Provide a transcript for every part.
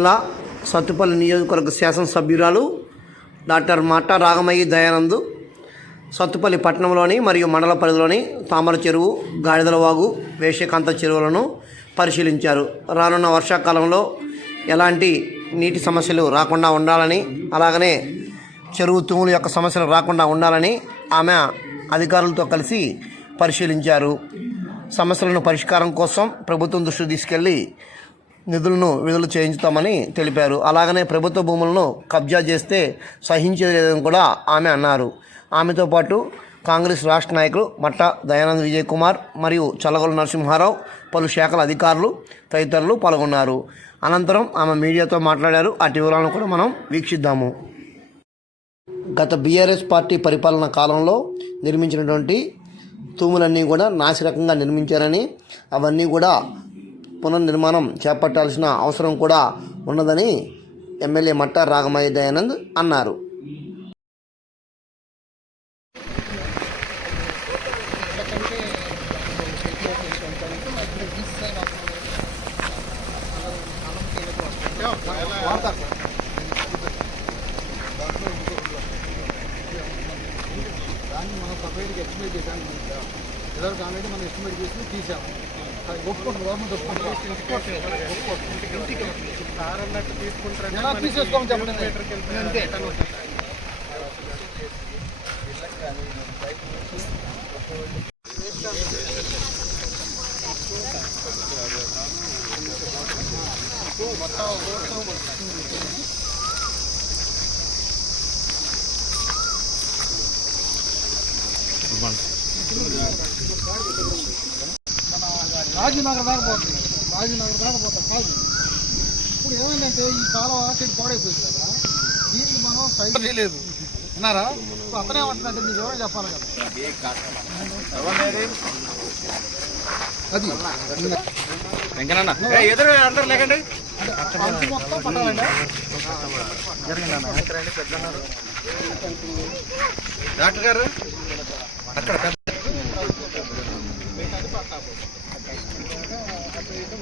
జిల్లా సత్తుపల్లి నియోజకవర్గ శాసనసభ్యురాలు డాక్టర్ మట్టా రాగమయ్యి దయానంద్ సత్తుపల్లి పట్టణంలోని మరియు మండల పరిధిలోని తామర చెరువు గాడిదలవాగు వేషకాంత చెరువులను పరిశీలించారు. రానున్న వర్షాకాలంలో ఎలాంటి నీటి సమస్యలు రాకుండా ఉండాలని అలాగనే చెరువు తూముల యొక్క సమస్యలు రాకుండా ఉండాలని ఆమె అధికారులతో కలిసి పరిశీలించారు. సమస్యలను పరిష్కారం కోసం ప్రభుత్వం దృష్టికి తీసుకెళ్ళి నిధులను విడుదల చేయించుతామని తెలిపారు. అలాగనే ప్రభుత్వ భూములను కబ్జా చేస్తే సహించేది లేదని కూడా ఆమె అన్నారు. ఆమెతో పాటు కాంగ్రెస్ రాష్ట్ర నాయకులు మట్ట దయానంద్ విజయ్ కుమార్ మరియు చల్లగొల నరసింహారావు పలు శాఖల అధికారులు తదితరులు పాల్గొన్నారు. అనంతరం ఆమె మీడియాతో మాట్లాడారు. ఆ వివరాలను కూడా మనం వీక్షిద్దాము. గత బీఆర్ఎస్ పార్టీ పరిపాలన కాలంలో నిర్మించినటువంటి తూములన్నీ కూడా నాసిరకంగా నిర్మించారని అవన్నీ కూడా పునర్నిర్మాణం చేపట్టాల్సిన అవసరం కూడా ఉన్నదని ఎమ్మెల్యే మట్టా రాగమయ్య దయానంద్ అన్నారు. దాన్ని మనం సపరేట్గా ఎస్టిమేట్ చేసాం ఇదివరకు ఆల్రెడీ మనం ఎస్టిమేట్ చేసి తీసాము అది ఒప్పుకుంటాం గవర్నమెంట్ ఒప్పుకుంటాం ఎలా తీసేసుకోమని చెప్పండి అంతే రాజీనగర్ దాకా పోతుంది. రాజీనగర్ దాకా పోతాం కాదు. ఇప్పుడు ఏమైందంటే ఈ కాలం చెట్టు పాడైపోయింది కదా. దీనికి మనం సైడ్ చేయలేదు. విన్నారా? ఇప్పుడు అతనే ఏమంటున్నట్టు మీకు ఎవరైనా చెప్పాలి కదా. అది. ఎదురు అందరు లేకండి. డాక్టర్ గారు అక్కడ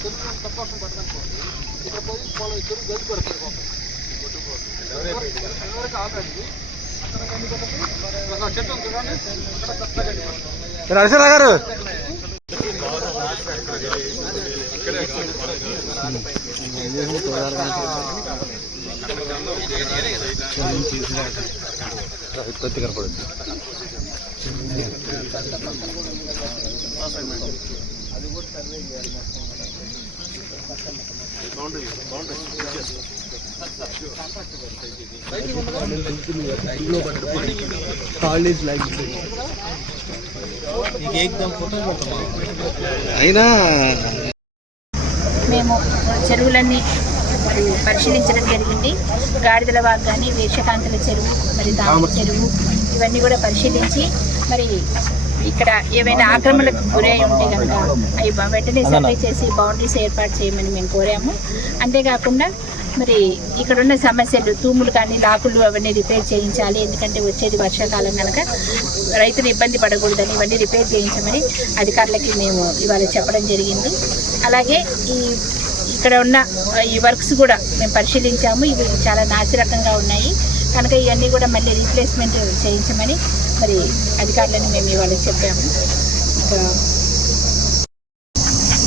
చెరువు తప్పకుండా పట్టదనుకోండి ఇక్కడ పోయి పొలం చెరువు గడ్డి పెడతారు ఎవరికి ఆపండి ఒక చెట్టు ఉంది అయినా మేము చెరువులన్నీ మరి పరిశీలించడం జరిగింది. గాడిదల వాగ్ కానీ వేషకాంతల చెరువు మరి దామ చెరువు ఇవన్నీ కూడా పరిశీలించి మరి ఇక్కడ ఏవైనా ఆక్రమణలకు గురై ఉంటే కనుక అవి వెంటనే సర్వే చేసి బౌండరీస్ ఏర్పాటు చేయమని మేము కోరాము. అంతేకాకుండా మరి ఇక్కడ ఉన్న సమస్యలు తూములు కానీ లాకులు అవన్నీ రిపేర్ చేయించాలి. ఎందుకంటే వచ్చేది వర్షాకాలం కనుక రైతులు ఇబ్బంది పడకూడదని ఇవన్నీ రిపేర్ చేయించమని అధికారులకి మేము ఇవాళ చెప్పడం జరిగింది. అలాగే ఈ ఇక్కడ ఉన్న ఈ వర్క్స్ కూడా మేము పరిశీలించాము. ఇవి చాలా నాసిరకంగా ఉన్నాయి. కనుక ఇవన్నీ కూడా మళ్ళీ రీప్లేస్మెంట్ చేయించమని మరి అధికారులని మేము ఇవాళ చెప్పాము.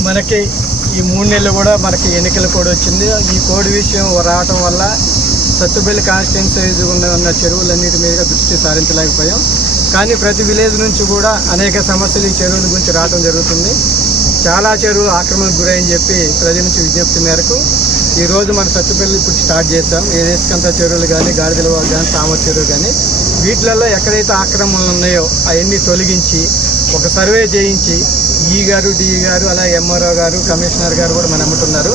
మనకి ఈ మూడు నెలలు కూడా మనకి ఎన్నికల కోడ్ వచ్చింది. ఈ కోడ్ విషయం రావటం వల్ల సత్తుబెల్లి కాన్స్టిట్యున్సీ ఉన్న ఉన్న చెరువులన్నిటి మీద దృష్టి సారించలేకపోయాం. కానీ ప్రతి విలేజ్ నుంచి కూడా అనేక సమస్యలు ఈ చెరువుల గురించి రావడం జరుగుతుంది. చాలా చెరువులు ఆక్రమణకు గురని చెప్పి ప్రజల నుంచి విజ్ఞప్తి మేరకు ఈరోజు మనం మన సత్తుపల్లి ఇప్పుడు స్టార్ట్ చేస్తాం ఏదేస్కంత చెరువులు కానీ గాడిదల వాళ్ళు కానీ తామర చెరువు కానీ వీటిలలో ఎక్కడైతే ఆక్రమణలు ఉన్నాయో అవన్నీ తొలగించి ఒక సర్వే చేయించి ఈ గారు డి గారు అలాగే ఎంఆర్ఓ గారు కమిషనర్ గారు కూడా మన అమ్ముతున్నారు.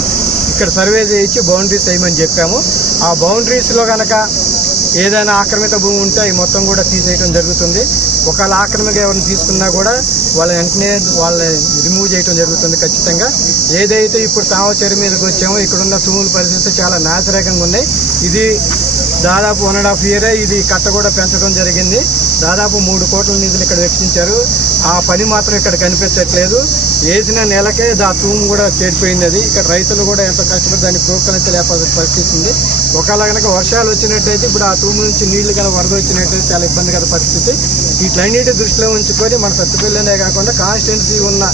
ఇక్కడ సర్వే చేయించి బౌండరీస్ వేయమని చెప్పాము. ఆ బౌండరీస్లో కనుక ఏదైనా ఆక్రమిత భూమి ఉంటే అవి మొత్తం కూడా తీసేయడం జరుగుతుంది. ఒకవేళ ఆక్రమిక ఎవరిని తీసుకున్నా కూడా వాళ్ళ వెంటనే వాళ్ళ రిమూవ్ చేయడం జరుగుతుంది ఖచ్చితంగా. ఏదైతే ఇప్పుడు తామచర్య మీదకి వచ్చామో ఇక్కడ ఉన్న తూముల పరిస్థితి చాలా నాశరకంగా ఉన్నాయి ఇది దాదాపు వన్ అండ్ హాఫ్ ఇయరే ఇది కట్ట కూడా పెంచడం జరిగింది. దాదాపు మూడు కోట్ల నిధులు ఇక్కడ వెచ్చించారు. ఆ పని మాత్రం ఇక్కడ కనిపించట్లేదు. వేసిన నెలకే దా తూము కూడా చెడిపోయింది అది. ఇక్కడ రైతులు కూడా ఎంత కష్టపడి దాన్ని ప్రోత్సహించలేక పరిస్థితి ఉంది. ఒకవేళ కనుక వర్షాలు వచ్చినట్టయితే ఇప్పుడు ఆ తూము నుంచి నీళ్ళు కనుక వరద వచ్చినట్టయితే చాలా ఇబ్బందికర పరిస్థితి. వీటిలన్నిటి దృష్టిలో ఉంచుకొని మన సత్తుపల్లినే కాకుండా కాన్స్టిట్యున్సీ ఉన్న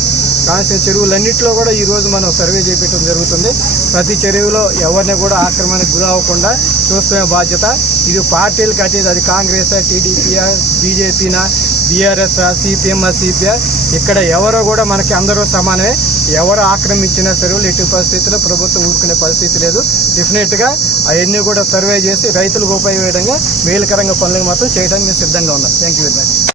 కాన్స్టిట్యూన్సీ చెరువులన్నింటిలో కూడా ఈరోజు మనం సర్వే చేపించడం జరుగుతుంది. ప్రతి చెరువులో ఎవరిని కూడా ఆక్రమణకు గురి అవ్వకుండా చూస్తున్న బాధ్యత. ఇది పార్టీలకు అతీత అది కాంగ్రెస్ టీడీపీయా బీజేపీనా? బీఆర్ఎస్ సిపిఎం సిపిఐ ఇక్కడ ఎవరో కూడా మనకి అందరూ సమానమే. ఎవరు ఆక్రమించిన చెరువులు ఎట్టి పరిస్థితుల్లో ప్రభుత్వం ఊరుకునే పరిస్థితి లేదు. డెఫినెట్గా అవన్నీ కూడా సర్వే చేసి రైతులకు ఉపయోగపడంగా మేలుకరంగా పనులు మాత్రం చేయడానికి మేము సిద్ధంగా ఉన్నాం. Thank you very much